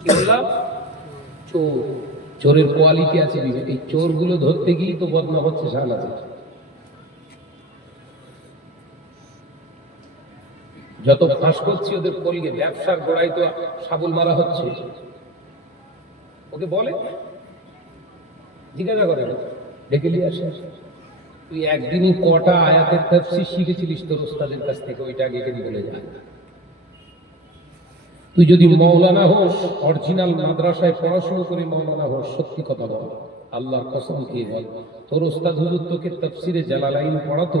কি বললাম? চোর। চোরের কোয়ালিটি আছে, এই চোরগুলো ধরতে গিয়ে তো বদনাম হচ্ছে শাহনাজের। যত ফাঁস করছি ওদের কলিগে, ব্যবসার গোড়ায় তো সাবল মারা হচ্ছে। ওকে বলে, জিজ্ঞাসা করে, ডেকে নিয়ে আসে, তুই একদিনই কটা আয়াতের তাফসীর শিখেছিলিস তোর ওস্তাদের কাছ থেকে, ওইটা আগে বলে যায়। তুই যদি মাওলানা হোস, অরিজিনাল মাদ্রাসায় পড়াশোনা করে মাওলানা হোস, সত্যি কথা বল, আল্লাহর কসম খেয়ে বল, তোর ওস্তাদ হুজুর তোকে তাফসীরে জালালাইন পড়াতো,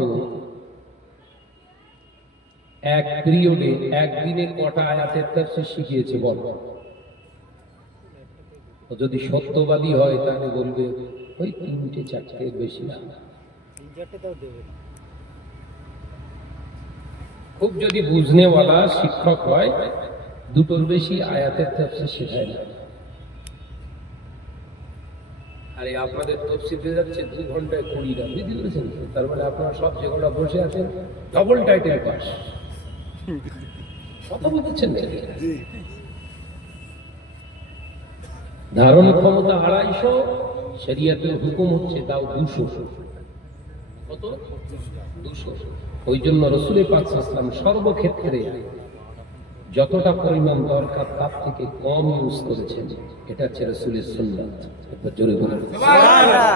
এক পিরিয়ডে একদিনে কটা আয়াতের তাফসীর শিখিয়েছে বল? ও যদি সত্যবাদী হয় তাহলে বলবে ওই 3-4টে, বেশি না। খুব যদি বুঝনেওয়ালা শিক্ষক হয়, দুটোর বেশি আয়াতের তাফসীর শেখায় না। আরে আপনাদের তাফসীর হয়ে যাচ্ছে 2 ঘন্টায় 20টা, বুঝতে পেরেছেন? তার মানে আপনারা সব যেগুলো বসে আছেন ডবল টাইটেল পাস। কথা বলছেন নাকি? ধারণ ক্ষমতা 250, শরীয়তের হুকুম হচ্ছে দাও 200। কত? 200। ওই জন্য রাসূল পাক সাল্লাল্লাহু আলাইহি ওয়াসাল্লাম সর্বক্ষেত্রে যতটা পরিমাণ দরকার তার থেকে কম ইউজ করেছেন। এটা হচ্ছে রাসূলের সুন্নাত। একবার জোরে বলুন সুবহানাল্লাহ।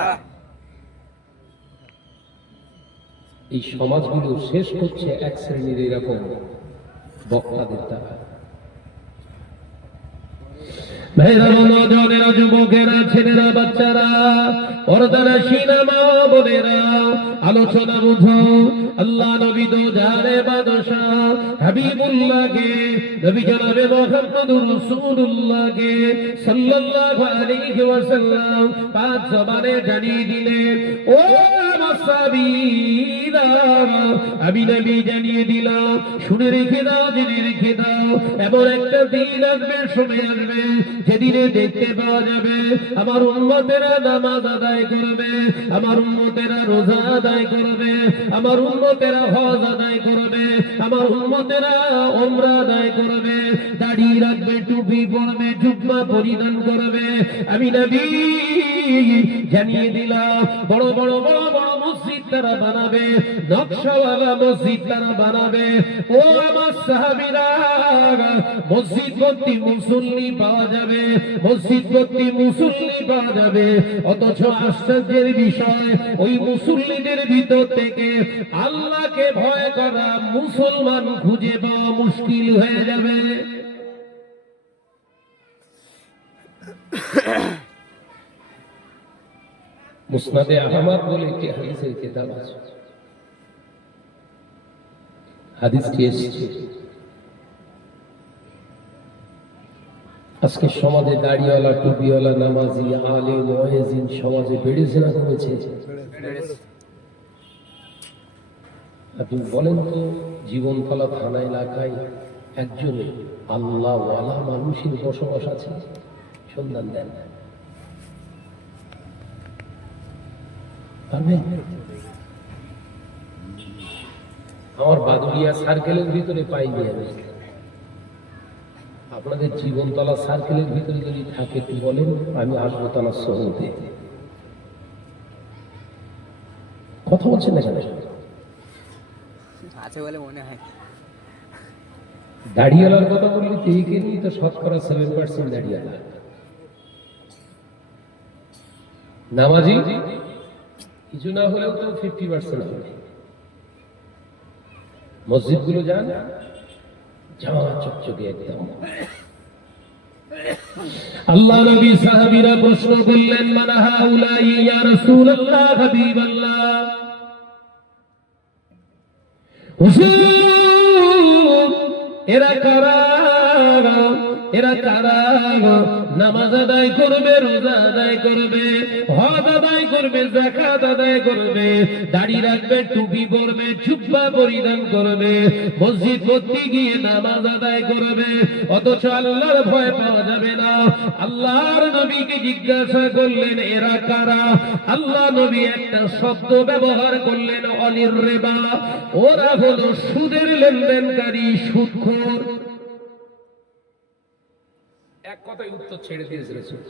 এই সমাজগুলো শেষ হচ্ছে এক শ্রেণীর এরকম বক্তাদের দ্বারা। মেয়েরা, নজনেরা, যুবকেরা, ছেলেরা, বাচ্চারা, পর্দারা, সিনেমা, বোনেরা, আলোচনা বুঝো। আল্লাহ নবী দো জানে বাদশাহ হাবিবুল্লাহকে, নবী জনাবে মুহাম্মদুর রাসূলুল্লাহকে সাল্লাল্লাহু আলাইহি ওয়াসাল্লাম পাঁচ জবানে জানিয়ে দিলেন, ও মাসাবিরা, আমি নবী জানিয়ে দিলাম, শুনে রেখে দাও, জেনে রেখে দাও, এমন একটা দিন আসবে, সময় আসবে, যেদিনে দেখতে পাওয়া যাবে আমার উম্মতেরা নামাজ আদায় করবে, আমার উম্মতেরা রোজা আদায় করবে, আমার উম্মতেরা হজ আদায় করবে, আমার উম্মতেরা উমরা আদায় করবে, দাড়ি রাখবে, টুপি পরবে, জুব্বা পরিধান করবে। আমি নবী জানিয়ে দিলাম, বড় বড় বড় বড় মসজিদ তারা বানাবে, নকশাওয়ালা মসজিদ তারা বানাবে। ও আমার সাহাবীরা, মসজিদ ভর্তি মুসল্লি পাওয়া যাবে, মসজিদ ভর্তি মুসল্লি পাওয়া যাবে, অথচ আশ্চর্যের বিষয় ওই মুসল্লিদের ভিতর থেকে আল্লাহকে ভয় করা মুসলমান খুঁজে পাওয়া মুশকিল হয়ে যাবে। মুসনাদে আহমদ বলে একটি হাদিসের কিতাব আছে, হাদিসটি এসেছে, আজকে সমাজে দাড়িওয়ালা, টুপিওয়ালা, নামাজি, আলেম, মুয়াজ্জিন সমাজে বেড়েছে না কমেছে? আপনি বলেন তো, জীবনতলা থানা এলাকায় একজন আল্লাহওয়ালা মানুষের বসবাস আছে? সন্ধান দেন। আমার বাদুড়িয়া সার্কেলের ভিতরে পাইনি আমি। আপনাদের জীবনতলা সার্কেলের ভিতরে যদি থাকে একটু বলেন, আমি আসবো তার সহতে। কথা বলছেন না কেন? আছে বলে মনে হয়। দাড়িওয়ালার কথা বললি তো এইখানে তো শতকরা 7% দাড়িওয়ালা। নামাজি কিছু না হলেও তো 50% হবে। মসজিদগুলো যান, জামা চকচকে একদম। আল্লাহ নবী সাহাবীরা প্রশ্ন করলেন, মান হাউলাই ইয়া রাসূলুল্লাহ, হাবিবাল্লাহ, হুজুর এরা কারা? এরা কারা? নামাজ আদায় করবে, রোজা আদায় করবে, হজ আদায় করবে, যাকাত আদায় করবে, দাড়ি রাখবে, টুপি পরবে, জুব্বা পরিধান করবে, মসজিদ ভর্তি গিয়ে নামাজ আদায় করবে, অথচ আল্লাহর ভয় পাওয়া যাবে না। আল্লাহর নবীকে জিজ্ঞাসা করলেন, এরা কারা? আল্লাহ নবী একটা শব্দ ব্যবহার করলেন, অলির রিবা, ওরা হলো সুদের লেনদেনকারী, সুদখোর। এক কথায় উত্তর ছেড়ে দিয়েছে রাসূল।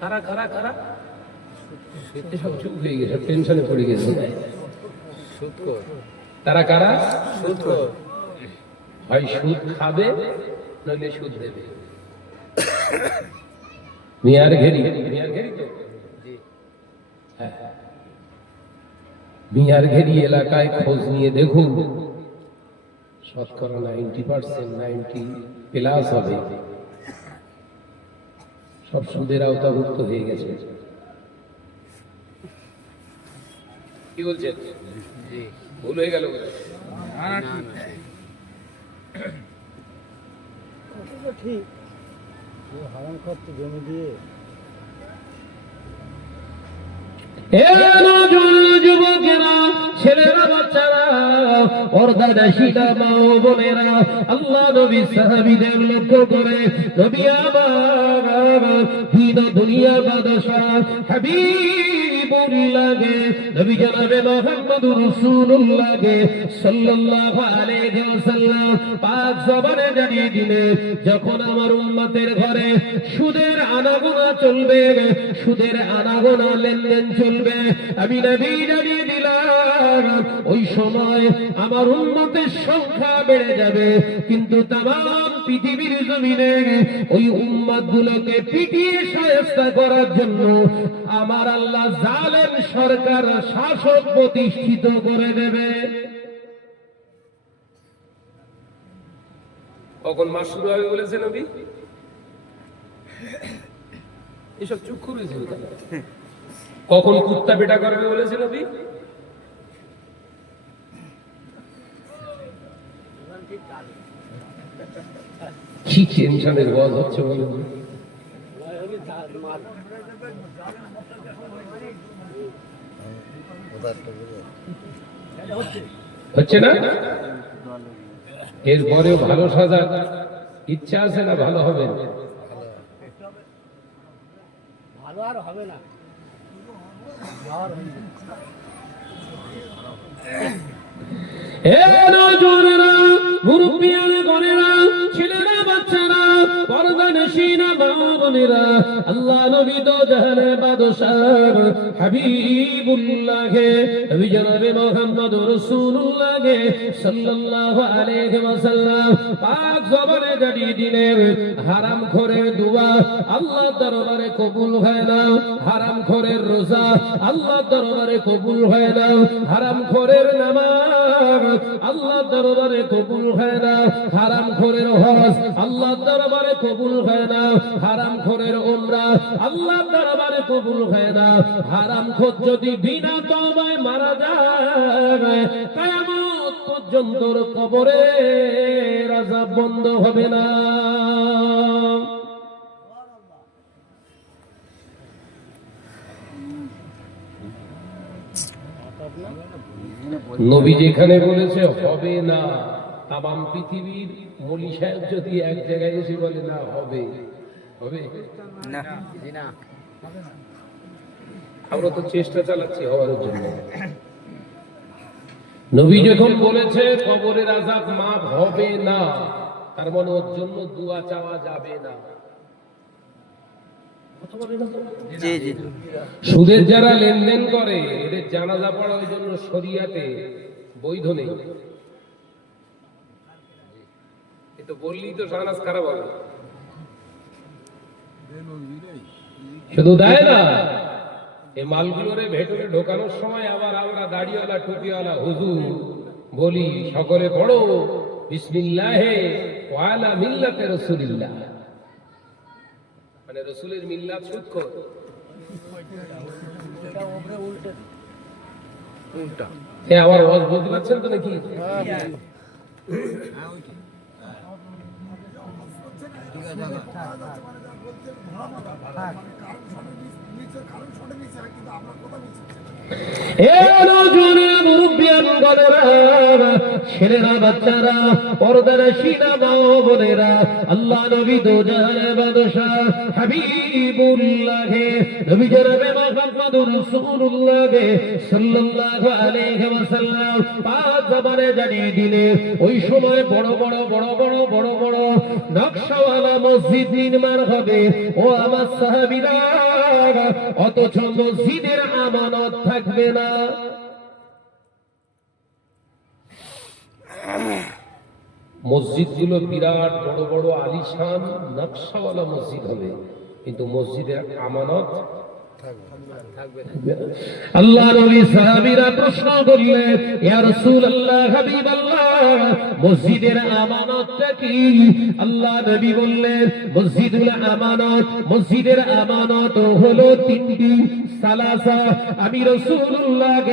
কারা কারা কারা সব চুপ হয়ে গেছে, টেনশনে পড়ে গেছে। তারা কারা? হয় সুদ খাবে নইলে সুদ দেবে। মিয়ার ঘেরি তো হ্যাঁ, মিয়ার ঘেরি এলাকায় খোঁজ নিয়ে দেখুন, শতকরা 90% 90+ হবে সব সুদের আওতাভুক্ত হয়ে গেছে। কি বলছেন? ভুল হয়ে গেল? ঠিক হারাম খরচ জমি দিয়ে যুবকেরা, ছেলেরা, বাচ্চারা, পর্দাদাশীরা, মা ও বোনেরা, আল্লাহ নবী সাহাবীদের লক্ষ্য করে নবী আমার দিন দুনিয়ার বাদশাহ হাবিবুল্লাহকে, নবী জনাবে মুহাম্মদুর রাসূলুল্লাহকে সাল্লাল্লাহু আলাইহি ওয়াসাল্লাম পাক জবানে জানিয়ে দিলেন, যখন আমার উম্মতের ঘরে সুদের আনাগোনা চলবে, সুদের আনাগোনা লেনদেন চলবে, আমি নবী জানিয়ে দিলাম ওই সময় আমার উম্মতের সংখ্যা বেড়ে যাবে, কিন্তু তামাম পৃথিবীর জমিনে ওই উম্মতগুলোকে পিটিয়ে শায়েস্তা করার জন্য আমার আল্লাহ জালেম সরকার, শাসক প্রতিষ্ঠিত করে দেবে। কখন মাস শুরু হবে বলেছে নবী? এসব চুপ করেছিল। কখন কুত্তা বেটা করবে বলেছে নবী? কি টেনশনের ওয়াজ হচ্ছে বলে হচ্ছে না? এরপরেও ভালো সাজার ইচ্ছা আছে না? ভালো হবে? ভালো আর হবে না। ছেলেরা, বাচ্চারা, পর্দানশীনা মা বোনেরা, আল্লাহ নবী তো জাহানের বাদশাহ হাবিবুল্লাহকে, নবী জনাবে মুহাম্মদুর রাসূলুল্লাহকে সাল্লাল্লাহু আলাইহি ওয়াসাল্লাম পাক জবানে জানিয়ে দিলেন, হারামখোরের দোয়া আল্লাহর দরবারে কবুল হয় না, হারামখোরের রোজা আল্লাহর দরবারে কবুল হয় না, হারামখোরের নামাজ আল্লাহর দরবারে কবুল হয় না, হারামখোরের হজ আল্লাহর দরবারে কবুল হয় না, হারামখোরের উমরা আল্লাহর দরবারে কবুল হয় না। হারামখোর যদি বিনা তওবায় মারা যায়, কিয়ামত পর্যন্ত কবরের আযাব বন্ধ হবে না। নবী যেখানে বলেছে হবে না, তামাম পৃথিবীর মলি সাহেব যদি এক জায়গায় এসে বলে না হবে, হবে না, আমরা তো চেষ্টা চালাচ্ছি হওয়ার জন্য। নবী যখন বলেছে কবরের আযাব মাফ হবে না, তার মানে ওর জন্য দোয়া চাওয়া যাবে না। সুদের যারা লেনদেন করে এদের জানাজা পড়া ওই জন্য শরিয়াতে বৈধ নেই। এতো বললেই তো সানাস খারাপ হবে। শুধু দেয় না, এই মালগুলোরে ভেতরে ঢোকানোর সময় আবার আমরা দাড়িওয়ালা টুপিওয়ালা হুজুর বলি সকলে পড়ো বিসমিল্লাহে ওয়া আলা মিল্লাতে রাসূলিল্লাহ, মানে রাসূলের মিল্লাত সুদখোর। উল্টা এ আবার ওয়াজ বুঝতে পারছেন তো নাকি? বলেরা, ছেলেরা, বাচ্চারা, পর্দানশীনা মা বোনেরা, আল্লাহ নবী দো জাহানের বাদশাহ হাবিবুল্লাহ নবী জনাবে মুহাম্মদুর রাসূলুল্লাহ সাল্লাল্লাহু আলাইহি ওয়াসাল্লাম পাঁচ জবানে জানিয়ে দিলে ওই সময় বড় বড় বড় বড় বড় বড় নকশাওয়ালা মসজিদ নির্মাণ হবে ও আমার সাহাবীরা, অথচ মসজিদের আমানত থাকবে না। মসজিদগুলো বিরাট বড় বড় আলিশান নকশাওয়ালা মসজিদ হবে, কিন্তু মসজিদের আমানত থাকবে না। আল্লাহ নবী সাহাবীরা প্রশ্ন করলেন, ইয়া রাসূলুল্লাহ, হাবিবাল্লাহ, মসজিদের আমানতটা কি? আল্লাহ নবী বললেন, মসজিদের আমানত হলো তিনটি। সালাসা, আমি রাসূলুল্লাহ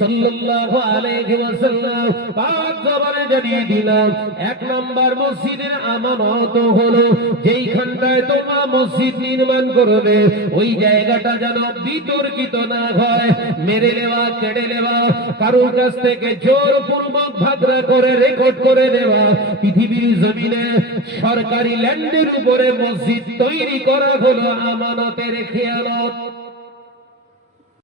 সাল্লাল্লাহু আলাইহি ওয়াসাল্লাম পাঁচ জবানে জানিয়ে দিলাম, এক নাম্বার মসজিদের আমানত হলো যেইখানটায় তোমরা মসজিদ নির্মাণ করবে ওই জায়গাটা যেন বিতর্কিত না হয়, মেরে নেওয়া, কেড়ে নেওয়া, কারোর কাছ থেকে জোরপূর্বক ভাগরা করে রেকর্ড করে নেওয়া। পৃথিবীর জমিনে সরকারি ল্যান্ডের উপরে মসজিদ তৈরি করা হলো আমানতের খেয়ানত।